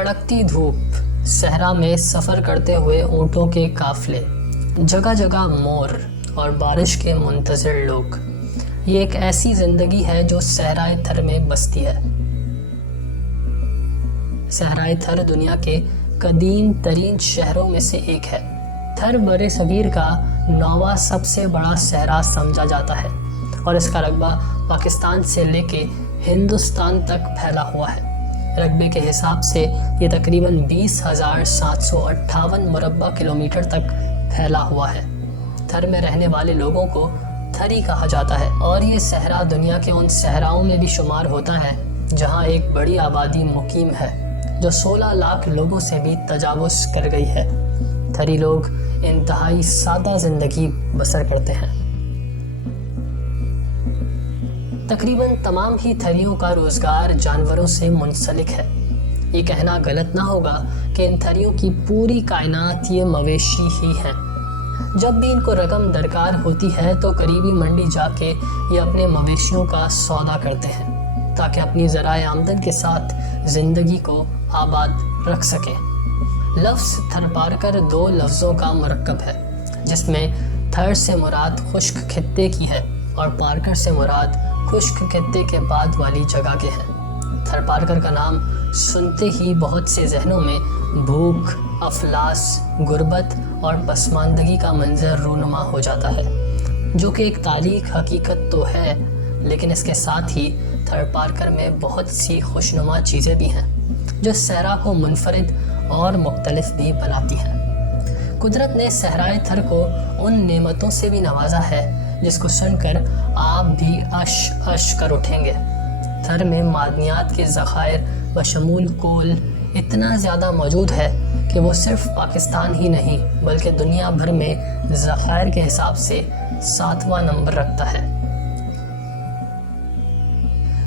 कड़कती धूप, सहरा में सफ़र करते हुए ऊँटों के काफ़िले, जगह जगह मोर और बारिश के मुंतज़िर लोग। ये एक ऐसी ज़िंदगी है जो सहराए थर में बसती है। सहराए थर दुनिया के कदीम तरीन शहरों में से एक है। थर बरे सगीर का 9वां सबसे बड़ा सहरा समझा जाता है और इसका रकबा पाकिस्तान से लेके हिंदुस्तान तक फैला हुआ है। रकबे के हिसाब से ये तकरीबन 20,758 मुरब्बा किलोमीटर तक फैला हुआ है। थर में रहने वाले लोगों को थरी कहा जाता है और ये सहरा दुनिया के उन सहराओं में भी शुमार होता है जहाँ एक बड़ी आबादी मुकीम है जो 16 लाख लोगों से भी तजावुज़ कर गई है। थरी लोग इंतहाई सादा ज़िंदगी बसर करते हैं। तकरीबन तमाम ही थरियों का रोज़गार जानवरों से मुंसलिक है। ये कहना गलत ना होगा कि इन थरियों की पूरी कायनात ये मवेशी ही हैं। जब भी इनको रकम दरकार होती है तो करीबी मंडी जाके ये अपने मवेशियों का सौदा करते हैं ताकि अपनी ज़राए आमदन के साथ ज़िंदगी को आबाद रख सकें। लफ्ज़ थरपारकर 2 लफ्ज़ों का मरकब है, जिसमें थर से मुराद खुश्क खित्ते की है और पारकर से मुराद खुश्क खित्ते के बाद वाली जगह के हैं। थरपारकर का नाम सुनते ही बहुत से जहनों में भूख, अफलास, गुर्बत और पसमानदगी का मंजर रूनुमा हो जाता है, जो कि एक तारीख हकीकत तो है, लेकिन इसके साथ ही थरपारकर में बहुत सी खुशनुमा चीज़ें भी हैं जो सहरा को मुनफरिद और मुख्तलिफ भी बनाती हैं। कुदरत ने सहराए थर को उन नेमतों से भी नवाजा है जिसको सुनकर आप भी अश अश कर उठेंगे। थर में मादनियात के ज़खायर बशमूल कोल इतना ज़्यादा मौजूद है कि वो सिर्फ पाकिस्तान ही नहीं बल्कि दुनिया भर में ज़खायर के हिसाब से 7वां नंबर रखता है।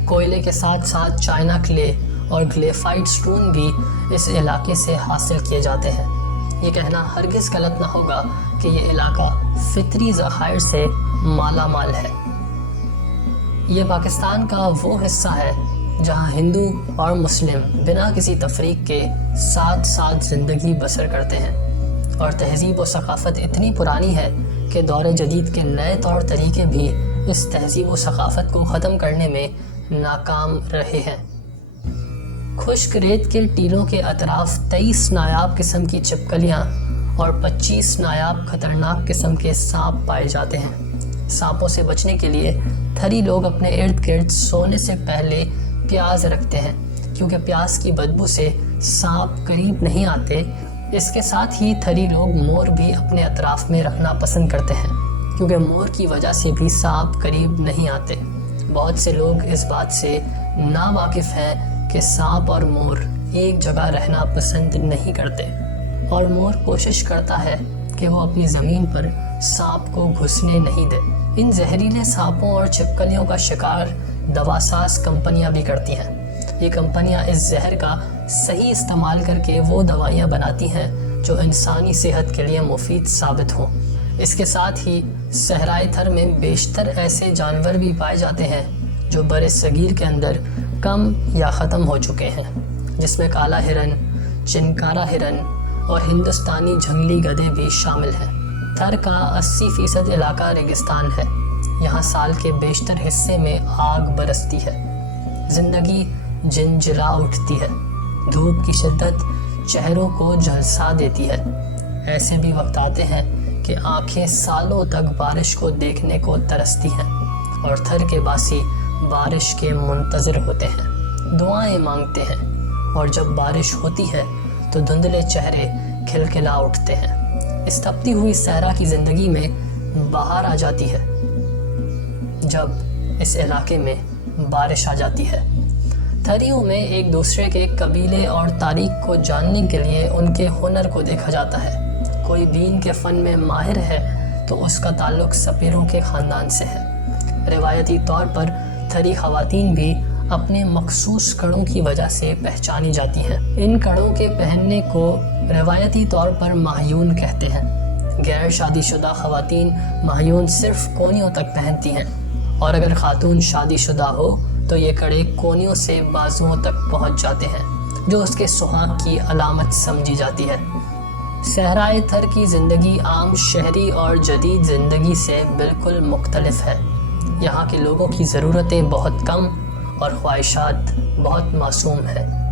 कोयले के साथ साथ चाइना क्ले और ग्लेफाइट स्टोन भी इस इलाके से हासिल किए जाते हैं। ये कहना हरगिज़ गलत ना होगा कि ये इलाका फितरी ज़खायर से माला माल है। ये पाकिस्तान का वो हिस्सा है जहाँ हिंदू और मुस्लिम बिना किसी तफरीक के साथ साथ ज़िंदगी बसर करते हैं और तहज़ीब व सकाफ़त इतनी पुरानी है कि दौर जदीद के नए तौर तरीके भी इस तहज़ीब व सकाफ़त को ख़त्म करने में नाकाम रहे हैं। खुश्क रेत के टीलों के अतराफ 23 नायाब किस्म की छिपकलियाँ और 25 नायाब खतरनाक किस्म के सांप पाए जाते हैं। सांपों से बचने के लिए थरी लोग अपने इर्द गिर्द सोने से पहले प्याज रखते हैं, क्योंकि प्याज की बदबू से सांप करीब नहीं आते। इसके साथ ही थरी लोग मोर भी अपने अतराफ में रखना पसंद करते हैं, क्योंकि मोर की वजह से भी सांप करीब नहीं आते। बहुत से लोग इस बात से नावाकिफ़ हैं कि सांप और मोर एक जगह रहना पसंद नहीं करते और मोर कोशिश करता है कि वो अपनी ज़मीन पर सांप को घुसने नहीं दे। इन जहरीले सांपों और छिपकलियों का शिकार दवासाज कंपनियां भी करती हैं। ये कंपनियां इस जहर का सही इस्तेमाल करके वो दवाइयां बनाती हैं जो इंसानी सेहत के लिए मुफीद साबित हों। इसके साथ ही सहराए थर में बेशतर ऐसे जानवर भी पाए जाते हैं जो बरे सगीर के अंदर कम या ख़त्म हो चुके हैं, जिसमें काला हिरन, चिनकारा हिरन और हिंदुस्तानी जंगली गधे भी शामिल हैं। थर का 80% इलाका रेगिस्तान है। यहाँ साल के बेशतर हिस्से में आग बरसती है, ज़िंदगी जिंजिला उठती है, धूप की शिद्दत चेहरों को झलसा देती है। ऐसे भी वक्त आते हैं कि आंखें सालों तक बारिश को देखने को तरसती हैं और थर के बासी बारिश के मुंतज़िर होते हैं, दुआएं मांगते हैं और जब बारिश होती है तो धुंधले चेहरे खिलखिला उठते हैं। इस तपती हुई सहरा की ज़िंदगी में बहार आ जाती है जब इस इलाके में बारिश आ जाती है। थरियों में एक दूसरे के कबीले और तारीख को जानने के लिए उनके हुनर को देखा जाता है। कोई बीन के फ़न में माहिर है तो उसका ताल्लुक़ सपेरों के ख़ानदान से है। रिवायती तौर पर थरी ख़वातीन भी अपने मखसूस कड़ों की वजह से पहचानी जाती हैं। इन कड़ों के पहनने को रिवायती तौर पर माहयून कहते हैं। गैर शादीशुदा ख़वातीन माहयून सिर्फ कोनियों तक पहनती हैं और अगर खातून शादीशुदा हो तो ये कड़े कोनियों से बाजुओं तक पहुंच जाते हैं جو اس کے سہاگ کی علامت سمجھی جاتی ہے۔ صحرائے تھر کی زندگی عام شہری اور جدید زندگی سے بالکل مختلف ہے۔ یہاں کے لوگوں کی ضرورتیں بہت کم اور خواہشات بہت معصوم ہیں۔